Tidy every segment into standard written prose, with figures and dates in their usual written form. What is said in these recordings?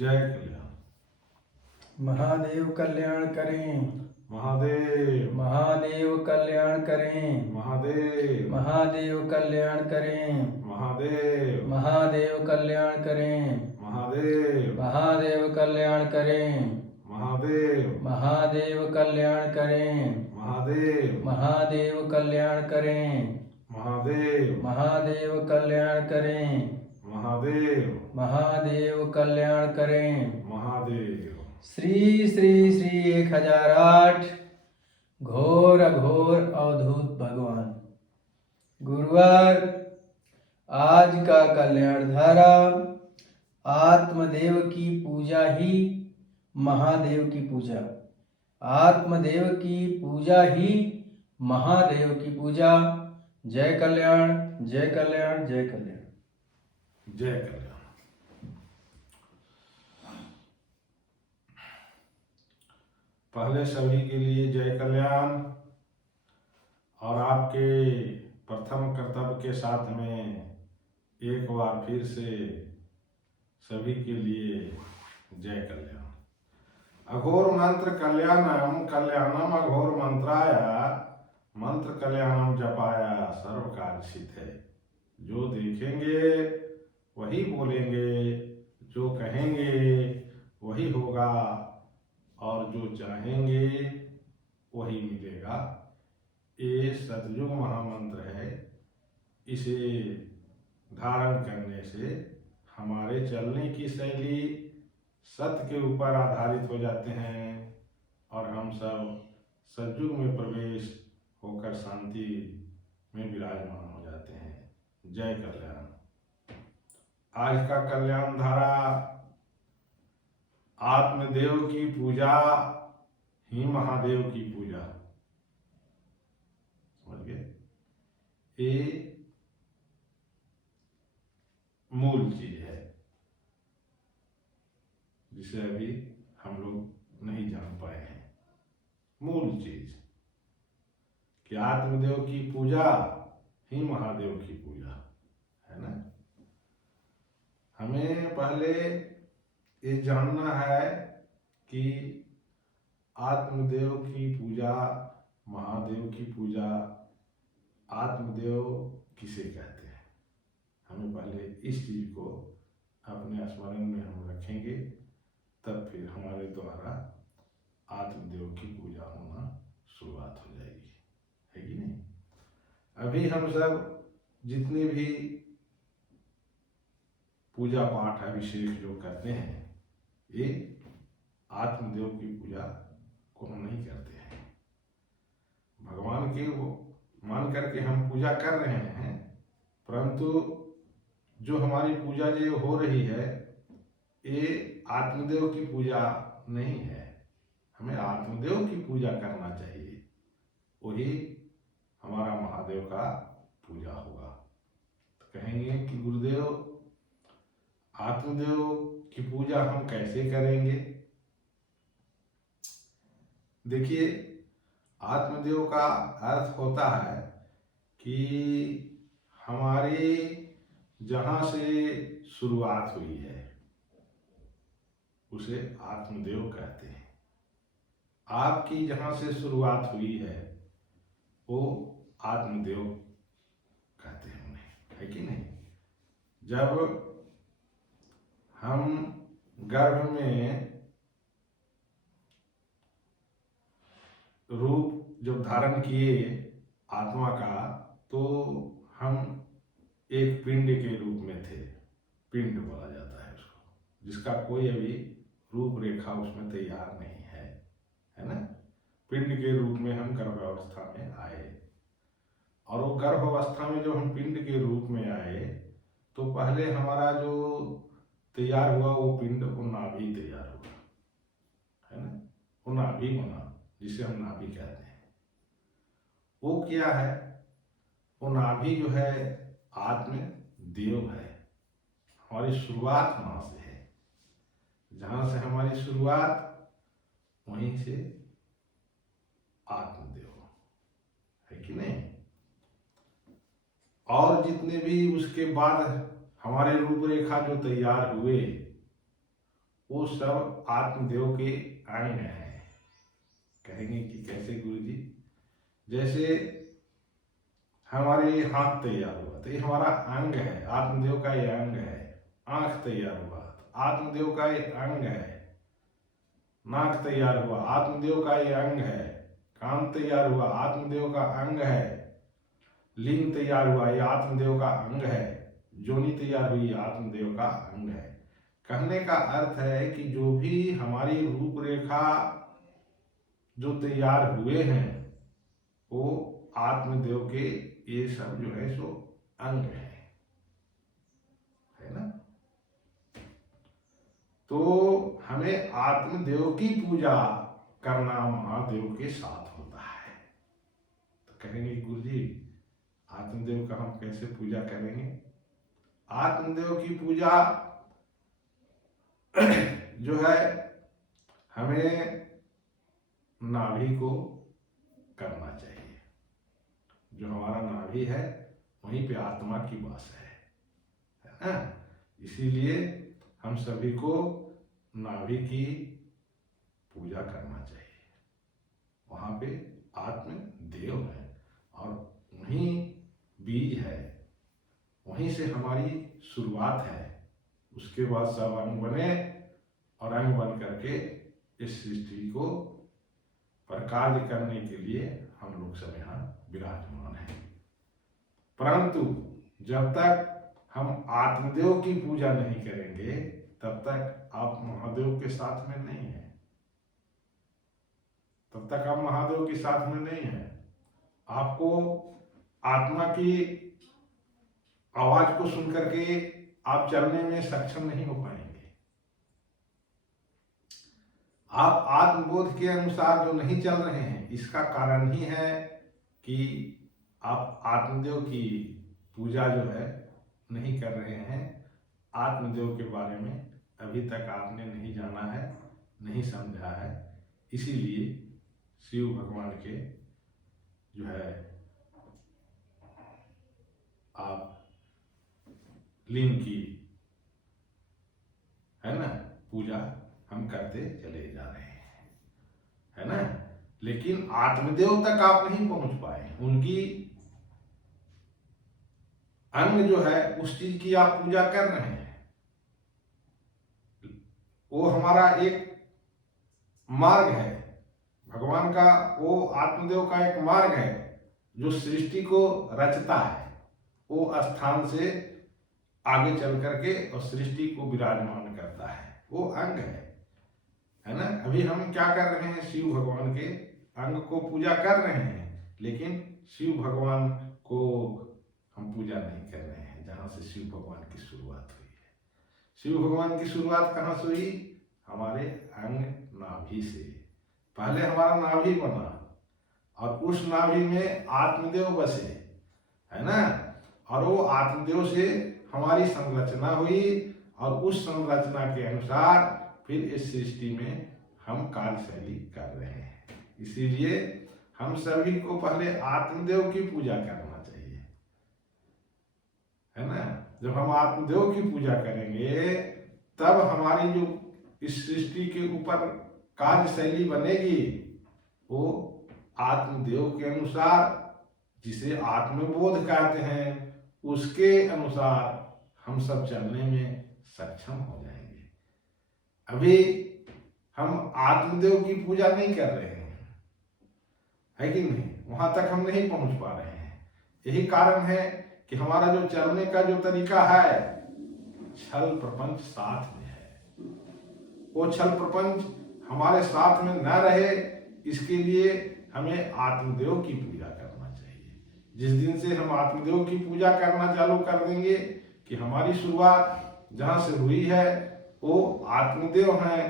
जय कल्याण। महादेव कल्याण करें। महादेव महादेव कल्याण करें। महादेव महादेव कल्याण करें। महादेव महादेव कल्याण करें। महादेव महादेव कल्याण करें। महादेव महादेव कल्याण करें। महादेव महादेव कल्याण करें। महादेव महादेव कल्याण करें। महादेव महादेव कल्याण करें। महादेव। श्री श्री श्री 1008 घोर अघोर अवधूत भगवान। गुरुवार आज का कल्याण धारा आत्मदेव की पूजा ही महादेव की पूजा। आत्मदेव की पूजा ही महादेव की पूजा। जय कल्याण जय कल्याण जय कल्याण जय कल्याण। पहले सभी के लिए जय कल्याण और आपके प्रथम कर्तव्य के साथ में एक बार फिर से सभी के लिए जय कल्याण। अघोर मंत्र कल्याणम कल्याणम अघोर मंत्राय मंत्र कल्याणम जपाया सर्व कार्य सिद्ध है। जो देखेंगे वही बोलेंगे, जो कहेंगे वही होगा और जो चाहेंगे वही मिलेगा। ये सतयुग महामंत्र है। इसे धारण करने से हमारे चलने की शैली सत्य के ऊपर आधारित हो जाते हैं और हम सब सतयुग में प्रवेश होकर शांति में विराजमान हो जाते हैं। जय कल्याण। आज का कल्याण धारा आत्मदेव की पूजा ही महादेव की पूजा। समझ गए? ये मूल चीज है जिसे अभी हम लोग नहीं जान पाए हैं। मूल चीज कि आत्मदेव की पूजा ही महादेव की पूजा है ना। हमें पहले ये जानना है कि आत्मदेव की पूजा, महादेव की पूजा, आत्मदेव किसे कहते हैं। हमें पहले इस चीज को अपने स्मरण में हम रखेंगे, तब फिर हमारे द्वारा आत्मदेव की पूजा होना शुरुआत हो जाएगी, है कि नहीं। अभी हम सब जितने भी पूजा पाठ अभिषेक जो करते हैं ये आत्मदेव की पूजा को हम नहीं करते हैं। भगवान के वो मान करके हम पूजा कर रहे हैं, परंतु जो हमारी पूजा जो हो रही है ये आत्मदेव की पूजा नहीं है। हमें आत्मदेव की पूजा करना चाहिए, वही हमारा महादेव का पूजा होगा। तो कहेंगे कि गुरुदेव आत्मदेव की पूजा हम कैसे करेंगे। देखिए, आत्मदेव का अर्थ होता है कि हमारी जहाँ से शुरुआत हुई है उसे आत्मदेव कहते हैं। आपकी जहाँ से शुरुआत हुई है वो आत्मदेव कहते हैं उन्हें, है कि नहीं। जब हम गर्भ में रूप जब धारण किए आत्मा का, तो हम एक पिंड के रूप में थे। पिंड बोला जाता है उसको, जिसका कोई अभी रूपरेखा उसमें तैयार नहीं है, है ना। पिंड के रूप में हम गर्भावस्था में आए, और वो गर्भावस्था में जो हम पिंड के रूप में आए तो पहले हमारा जो तैयार हुआ वो पिंड, वो नाभि तैयार हुआ, है ना। वो नाभि बना जिसे हम नाभि कहते हैं। वो क्या है, वो नाभि जो है आत्म देव है। हमारी शुरुआत वहां से है, जहां से हमारी शुरुआत वहीं से आत्मदेव, है कि नहीं। और जितने भी उसके बाद हमारे रूपरेखा जो तैयार हुए वो सब आत्मदेव के अंग हैं। कहेंगे कि कैसे गुरुजी? जैसे हमारे हाथ तैयार हुआ तो ये हमारा अंग है, आत्मदेव का ये अंग है। आंख तैयार हुआ तो आत्मदेव का ये अंग है। नाक तैयार हुआ, आत्मदेव का ये अंग है। कान तैयार हुआ, आत्मदेव का अंग है। लिंग तैयार हुआ, ये आत्मदेव का अंग है। जोनी तैयार हुई, आत्मदेव का अंग है। कहने का अर्थ है कि जो भी हमारी रूपरेखा जो तैयार हुए हैं वो आत्मदेव के ये सब जो है सो अंग है ना। तो हमें आत्मदेव की पूजा करना महादेव के साथ होता है। तो कहेंगे गुरुजी आत्मदेव का हम कैसे पूजा करेंगे? आत्मदेव की पूजा जो है हमें नाभि को करना चाहिए। जो हमारा नाभि है वहीं पे आत्मा की वास है ना। इसीलिए हम सभी को नाभि की पूजा करना चाहिए। वहाँ पे आत्मदेव है और वहीं बीज है, वहीं से हमारी शुरुआत है। उसके बाद सब अंग बने और अंग बन करके इस सृष्टि को पर कार्य करने के लिए हम लोग सब यहाँ विराजमान हैं। परंतु जब तक हम आत्मदेव की पूजा नहीं करेंगे तब तक आप महादेव के साथ में नहीं हैं। तब तक आप महादेव के साथ में नहीं हैं। आपको आत्मा की आवाज को सुन करके आप चलने में सक्षम नहीं हो पाएंगे। आप आत्मबोध के अनुसार जो नहीं चल रहे हैं, इसका कारण ही है कि आप आत्मदेव की पूजा जो है नहीं कर रहे हैं। आत्मदेव के बारे में अभी तक आपने नहीं जाना है, नहीं समझा है। इसीलिए शिव भगवान के जो है आप लिंग की है ना पूजा हम करते चले जा रहे हैं, है ना। लेकिन आत्मदेव तक आप नहीं पहुंच पाए। उनकी अंग जो है उस चीज की आप पूजा कर रहे हैं। वो हमारा एक मार्ग है, भगवान का वो आत्मदेव का एक मार्ग है जो सृष्टि को रचता है। वो स्थान से आगे चल करके और सृष्टि को विराजमान करता है, वो अंग है ना। अभी हम क्या कर रहे हैं? शिव भगवान के अंग को पूजा कर रहे हैं, लेकिन शिव भगवान को हम पूजा नहीं कर रहे हैं जहाँ से शिव भगवान की शुरुआत हुई है। शिव भगवान की शुरुआत कहाँ से हुई? हमारे अंग नाभि से। पहले हमारा नाभि बना और उस नाभि में आत्मदेव बसे, है ना। और वो आत्मदेव से हमारी संरचना हुई और उस संरचना के अनुसार फिर इस सृष्टि में हम कार्यशैली कर रहे हैं। इसीलिए हम सभी को पहले आत्मदेव की पूजा करना चाहिए, है ना। जब हम आत्मदेव की पूजा करेंगे तब हमारी जो इस सृष्टि के ऊपर कार्यशैली बनेगी वो आत्मदेव के अनुसार, जिसे आत्मबोध कहते हैं, उसके अनुसार हम सब चलने में सक्षम हो जाएंगे। अभी हम आत्मदेव की पूजा नहीं कर रहे हैं, है कि नहीं? वहां तक हम नहीं पहुंच पा रहे हैं। यही कारण है कि हमारा जो चलने का जो तरीका है, छल प्रपंच साथ में है। वो छल प्रपंच हमारे साथ में न रहे, इसके लिए हमें आत्मदेव की पूजा करना चाहिए। जिस दिन से हम आत्मदेव की पूजा करना चालू कर देंगे कि हमारी शुरुआत जहाँ से हुई है वो आत्मदेव हैं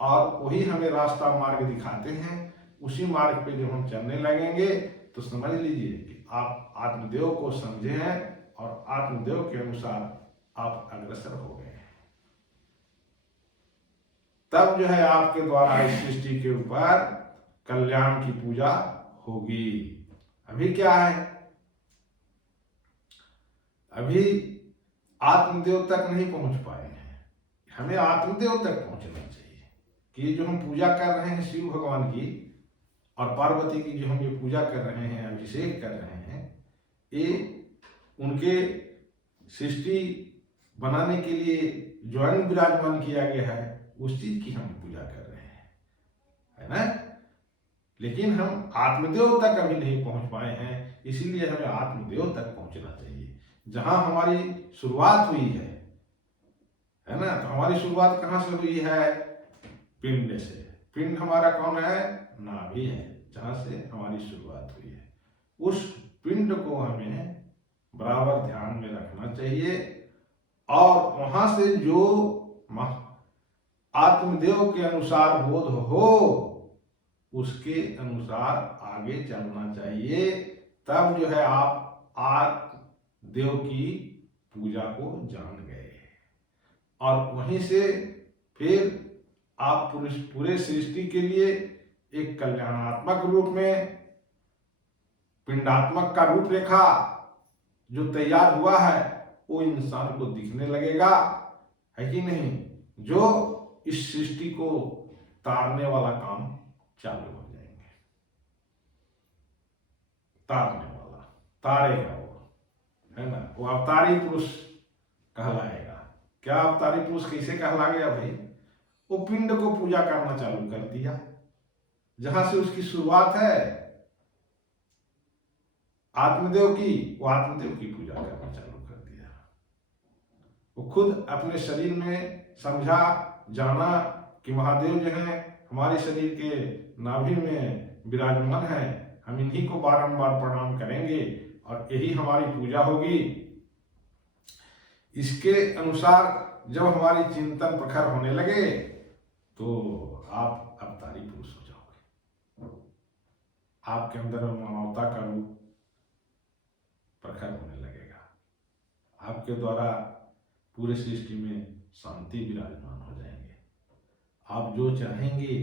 और वही हमें रास्ता मार्ग दिखाते हैं। उसी मार्ग पे जब हम चलने लगेंगे तो समझ लीजिए कि आप आत्मदेव को समझे हैं और आत्मदेव के अनुसार आप अग्रसर हो गए हैं। तब जो है आपके द्वारा इस सृष्टि के ऊपर कल्याण की पूजा होगी। अभी क्या है? अभी आत्मदेव तक नहीं पहुंच पाए हैं, हमें आत्मदेव तक पहुंचना चाहिए कि ये जो हम पूजा कर रहे हैं शिव भगवान की और पार्वती की, जो हम ये पूजा कर रहे हैं, अभिषेक कर रहे हैं, ये उनके सृष्टि बनाने के लिए जो अंग विराजमान किया गया है उस चीज की हम पूजा कर रहे हैं, है ना। लेकिन हम आत्मदेव तक अभी नहीं पहुंच पाए हैं, इसीलिए हमें आत्मदेव तक पहुंचना चाहिए, जहां हमारी शुरुआत हुई है ना। तो हमारी शुरुआत कहाँ से हुई है? पिंड से। पिंड हमारा कौन है? नाभि है, जहां से हमारी शुरुआत हुई है। उस पिंड को हमें बराबर ध्यान में रखना चाहिए और वहां से जो आत्मदेव के अनुसार बोध हो उसके अनुसार आगे चलना चाहिए। तब जो है आप आत्मदेव की पूजा को जान गए और वहीं से फिर आप पूरे सृष्टि के लिए एक कल्याणात्मक रूप में पिंडात्मक का रूपरेखा जो तैयार हुआ है वो इंसान को दिखने लगेगा, है कि नहीं, जो इस सृष्टि को तारने वाला काम चालू हो जाएंगे। तारने वाला, तारेगा वो, है ना, वो अवतारी पुरुष कहलाएगा। क्या अवतारी पुरुष कैसे कहला गया भाई? वो पिंड को पूजा करना चालू कर दिया, जहां से उसकी शुरुआत है आत्मदेव की, वो आत्मदेव की पूजा करना चालू कर दिया। वो खुद अपने शरीर में समझा जाना कि महादेव जो है हमारे शरीर के नाभि में विराजमान है, हम इन्हीं को बारंबार प्रणाम करेंगे और यही हमारी पूजा होगी। इसके अनुसार जब हमारी चिंतन प्रखर होने लगे तो आप अवतारी पुरुष हो जाओगे, आपके अंदर मानवता का रूप प्रखर होने लगेगा, आपके द्वारा पूरे सृष्टि में शांति विराजमान हो जाएंगे। आप जो चाहेंगे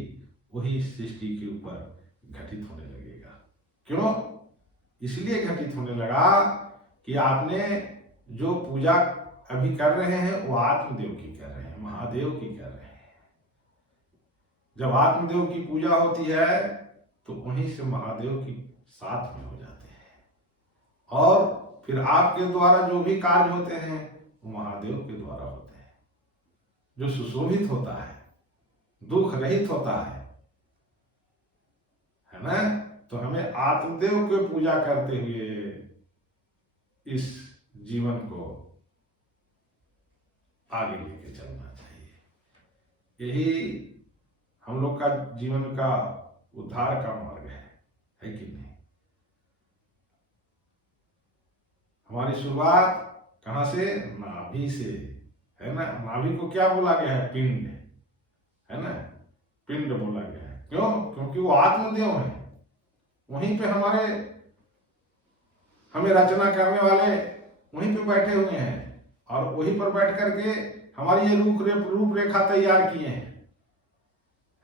वही सृष्टि के ऊपर घटित होने लगेगा। क्यों? इसलिए घटित होने लगा कि आपने जो पूजा अभी कर रहे हैं वो आत्मदेव की कर रहे हैं, महादेव की कर रहे हैं। जब आत्मदेव की पूजा होती है तो वहीं से महादेव की साथ में हो जाते हैं और फिर आपके द्वारा जो भी कार्य होते हैं वो महादेव के द्वारा होते हैं। जो सुशोभित होता है, दुख रहित होता है ना। तो हमें आत्मदेव की पूजा करते हुए इस जीवन को आगे लेके चलना चाहिए। यही हम लोग का जीवन का उद्धार का मार्ग है कि नहीं? हमारी शुरुआत कहां से? नाभि से, है ना। नाभि को क्या बोला गया है? पिंड, है ना, पिंड बोला गया है। क्यों? क्योंकि वो आत्मदेव है, वहीं पे हमें रचना करने वाले वहीं पे बैठे हुए हैं और वहीं पर बैठ करके हमारी ये रूपरेखा तैयार किए हैं,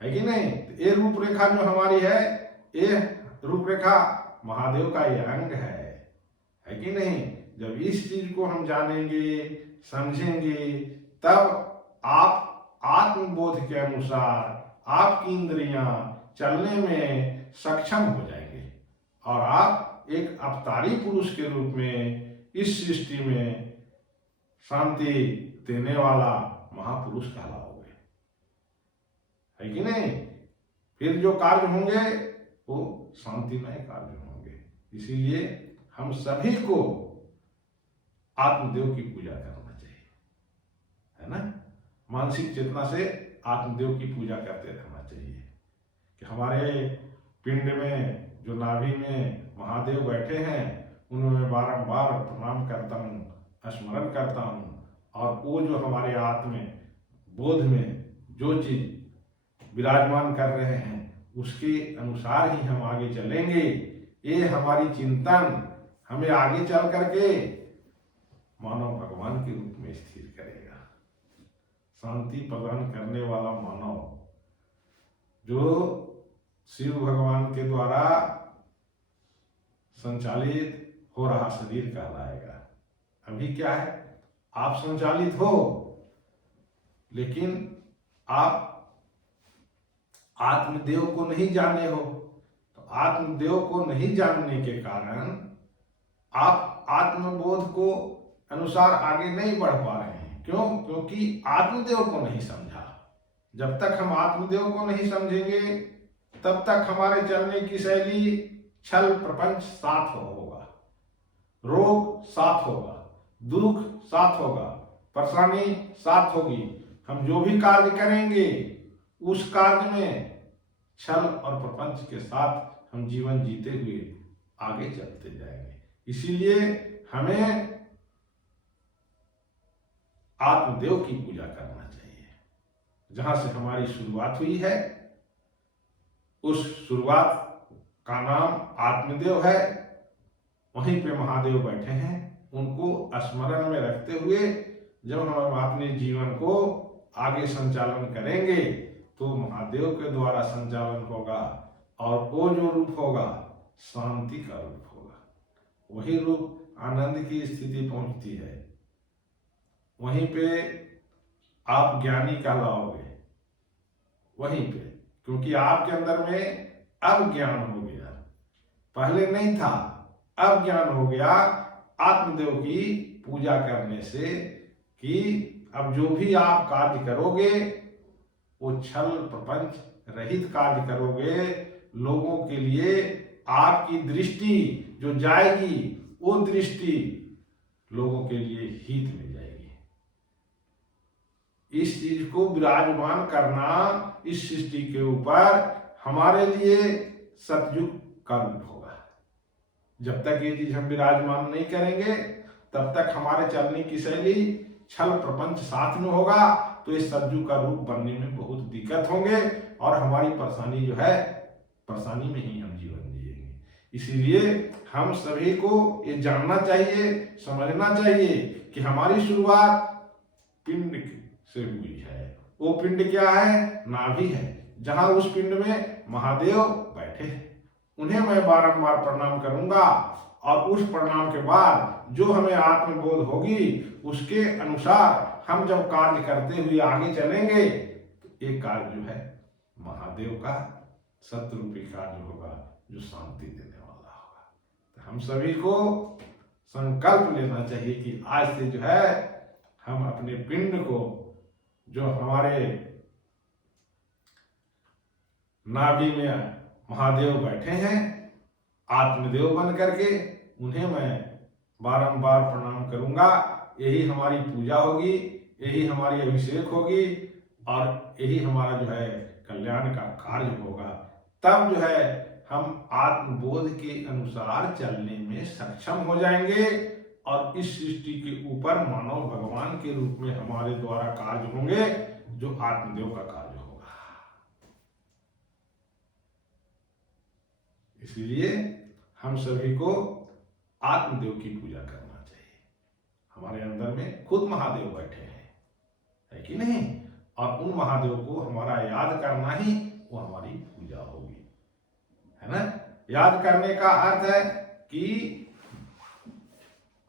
है कि नहीं। तो ये रूपरेखा जो हमारी है, ये रूपरेखा महादेव का ये अंग है कि नहीं। जब इस चीज को हम जानेंगे, समझेंगे, तब आप आत्मबोध के अनुसार आपकी इंद्रियां चलने में सक्षम हो जाएंगे और आप एक अवतारी पुरुष के रूप में इस सृष्टि में शांति देने वाला महापुरुष कहलाओगे, है कि नहीं। फिर जो कार्य होंगे वो शांतिमय कार्य होंगे। इसीलिए हम सभी को आत्मदेव की पूजा करना चाहिए, है ना। मानसिक चेतना से आत्मदेव की पूजा करते रहना चाहिए कि हमारे पिंड में जो नाभि में महादेव बैठे हैं उन्हें मैं बारंबार प्रणाम करता हूँ, स्मरण करता हूँ और वो जो हमारे आत्म बोध में जो चीज विराजमान कर रहे हैं उसके अनुसार ही हम आगे चलेंगे। ये हमारी चिंतन हमें आगे चल करके मानव भगवान के रूप में स्थिर करेगा। शांति प्रदान करने वाला मानव जो शिव भगवान के द्वारा संचालित हो रहा शरीर कहलाएगा। अभी क्या है? आप संचालित हो, लेकिन आप आत्मदेव को नहीं जाने हो। तो आत्मदेव को नहीं जानने के कारण आप आत्मबोध को अनुसार आगे नहीं बढ़ पा रहे हैं। क्यों? क्योंकि आत्मदेव को नहीं समझा। जब तक हम आत्मदेव को नहीं समझेंगे तब तक हमारे चलने की शैली छल प्रपंच साथ होगा, रोग साथ होगा, दुख साथ होगा, परेशानी साथ होगी। हम जो भी कार्य करेंगे उस कार्य में छल और प्रपंच के साथ हम जीवन जीते हुए आगे चलते जाएंगे। इसीलिए हमें आत्मदेव की पूजा करना चाहिए। जहां से हमारी शुरुआत हुई है उस शुरुआत का नाम आत्मदेव है। वहीं पे महादेव बैठे हैं। उनको स्मरण में रखते हुए जब हम अपने जीवन को आगे संचालन करेंगे तो महादेव के द्वारा संचालन होगा और वो जो रूप होगा शांति का रूप होगा। वही रूप आनंद की स्थिति पहुंचती है। वहीं पे आप ज्ञानी कहलाओगे, वहीं पे, क्योंकि आपके अंदर में अब ज्ञान हो गया, पहले नहीं था, अब ज्ञान हो गया आत्मदेव की पूजा करने से कि अब जो भी आप कार्य करोगे वो छल प्रपंच रहित कार्य करोगे। लोगों के लिए आपकी दृष्टि जो जाएगी वो दृष्टि लोगों के लिए हित में जाएगी। इस चीज को विराजमान करना इस सृष्टि के ऊपर हमारे लिए सतयुग का रूप होगा। जब तक ये चीज हम विराजमान नहीं करेंगे तब तक हमारे चलने की शैली छल प्रपंच साथ में होगा। तो इस सतयुग का रूप बनने में बहुत दिक्कत होंगे और हमारी परेशानी जो है परेशानी में ही हम जीवन जिएंगे। इसीलिए हम सभी को ये जानना चाहिए, समझना चाहिए कि हमारी शुरुआत पिंड से हुई है। वो पिंड क्या है? नाभि है, जहां उस पिंड में महादेव बैठे हैं। उन्हें मैं बारंबार प्रणाम करूंगा और उस प्रणाम के बाद जो हमें आत्मबोध होगी उसके अनुसार हम जब कार्य करते हुए आगे चलेंगे तो एक कार्य जो है महादेव का सत्य रूपी कार्य होगा जो शांति देने वाला होगा। तो हम सभी को संकल्प लेना चाहिए कि आज से जो है हम अपने पिंड को, जो हमारे नाभि में महादेव बैठे हैं आत्मदेव बन करके, उन्हें मैं बारंबार प्रणाम करूंगा। यही हमारी पूजा होगी, यही हमारी अभिषेक होगी और यही हमारा जो है कल्याण का कार्य होगा। तब जो है हम आत्मबोध के अनुसार चलने में सक्षम हो जाएंगे और इस सृष्टि के ऊपर मानव भगवान के रूप में हमारे द्वारा कार्य होंगे जो आत्मदेव का कार्य होगा। इसलिए हम सभी को आत्मदेव की पूजा करना चाहिए। हमारे अंदर में खुद महादेव बैठे हैं, है कि नहीं? और उन महादेव को हमारा याद करना ही वो हमारी पूजा होगी, है ना? याद करने का अर्थ है कि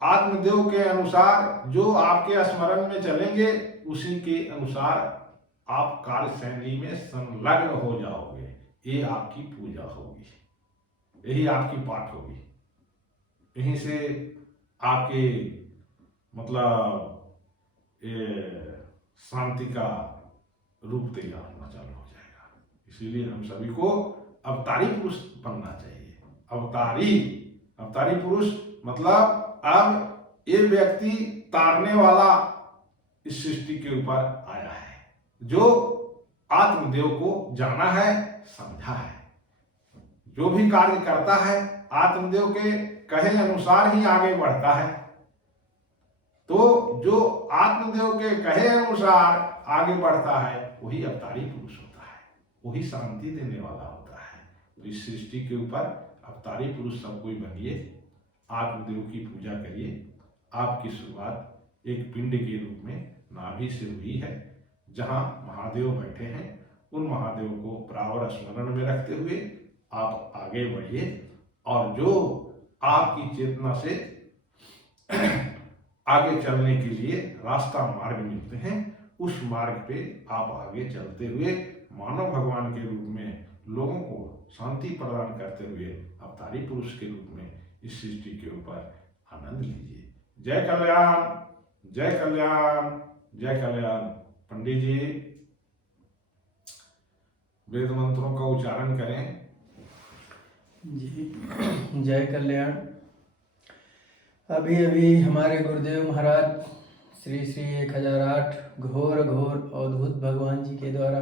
आत्मदेव के अनुसार जो आपके स्मरण में चलेंगे उसी के अनुसार आप कार्य शैली में संलग्न हो जाओगे। ये आपकी पूजा होगी, यही आपकी पाठ होगी। यहीं से आपके मतलब शांति का रूप तैयार होना चालू हो जाएगा। इसीलिए हम सभी को अवतारी पुरुष बनना चाहिए। अवतारी पुरुष मतलब अब ये व्यक्ति तारने वाला इस सृष्टि के ऊपर आया है, जो आत्मदेव को जाना है, समझा है, जो भी कार्य करता है आत्मदेव के कहे अनुसार ही आगे बढ़ता है। तो जो आत्मदेव के कहे अनुसार आगे बढ़ता है वही अवतारी पुरुष होता है, वही शांति देने वाला होता है। तो इस सृष्टि के ऊपर अवतारी पुरुष सब कोई बनिए, आत्मदेव की पूजा करिए। आपकी शुरुआत एक पिंड के रूप में नाभि से हुई है, जहां महादेव बैठे हैं। उन महादेव को बराबर स्मरण में रखते हुए आप आगे बढ़िए और जो आपकी चेतना से आगे चलने के लिए रास्ता मार्ग मिलते हैं उस मार्ग पे आप आगे चलते हुए मानव भगवान के रूप में लोगों को शांति प्रदान करते हुए अवतारी पुरुष के रूप में इस सृष्टि के ऊपर आनंद लीजिए। जय कल्याण, जय कल्याण, जय कल्याण। पंडित जी वेद मंत्रों का उच्चारण करें। जी, जय कल्याण। अभी अभी हमारे गुरुदेव महाराज श्री श्री 1008 घोर घोर अवधूत भगवान जी के द्वारा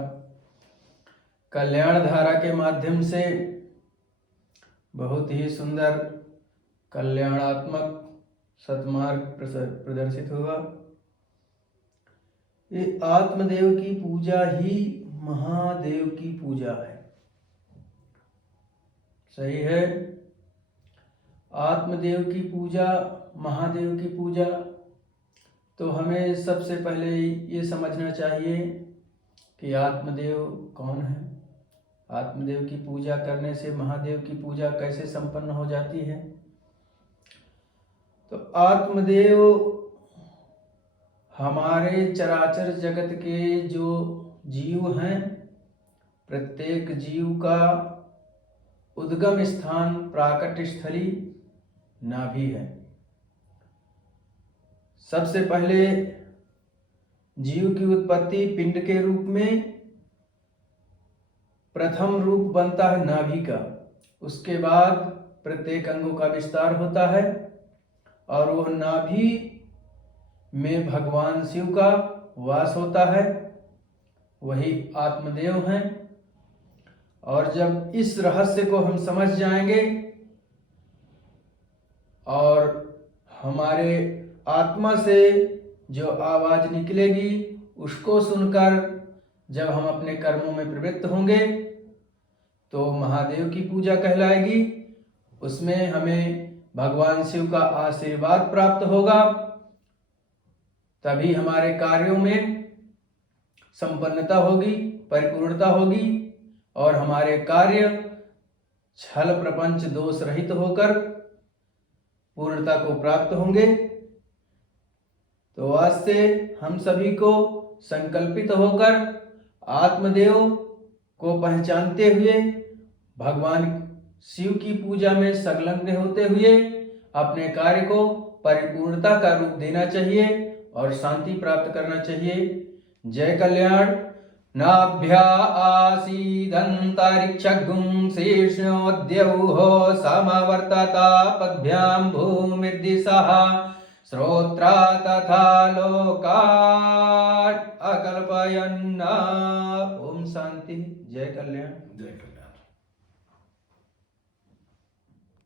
कल्याण धारा के माध्यम से बहुत ही सुंदर कल्याणात्मक सतमार्ग प्रदर्शित हुआ। ये आत्मदेव की पूजा ही महादेव की पूजा है। सही है। आत्मदेव की पूजा, महादेव की पूजा, तो हमें सबसे पहले ये समझना चाहिए कि आत्मदेव कौन है। आत्मदेव की पूजा करने से महादेव की पूजा कैसे संपन्न हो जाती है। तो आत्मदेव हमारे चराचर जगत के जो जीव हैं, प्रत्येक जीव का उद्गम स्थान प्राकट स्थली नाभि है। सबसे पहले जीव की उत्पत्ति पिंड के रूप में प्रथम रूप बनता है नाभि का। उसके बाद प्रत्येक अंगों का विस्तार होता है और वह नाभि में भगवान शिव का वास होता है, वही आत्मदेव हैं। और जब इस रहस्य को हम समझ जाएंगे और हमारे आत्मा से जो आवाज निकलेगी उसको सुनकर जब हम अपने कर्मों में प्रवृत्त होंगे तो महादेव की पूजा कहलाएगी। उसमें हमें भगवान शिव का आशीर्वाद प्राप्त होगा, तभी हमारे कार्यों में संपन्नता होगी, परिपूर्णता होगी और हमारे कार्य छल प्रपंच दोष रहित होकर पूर्णता को प्राप्त होंगे। तो आज से हम सभी को संकल्पित होकर आत्मदेव को पहचानते हुए भगवान शिव की पूजा में संलग्न होते हुए अपने कार्य को परिपूर्णता का रूप देना चाहिए और शांति प्राप्त करना चाहिए। जय कल्याण। नाभ्या आसीदन्तरिक्षगुं शीर्ष्णोद्यौः समवर्तता पद्भ्यां भूमिर्दिशः श्रोत्रा तथा लोकात् अकल्पयन्। ओम शांति। जय कल्याण। जय कल्याण।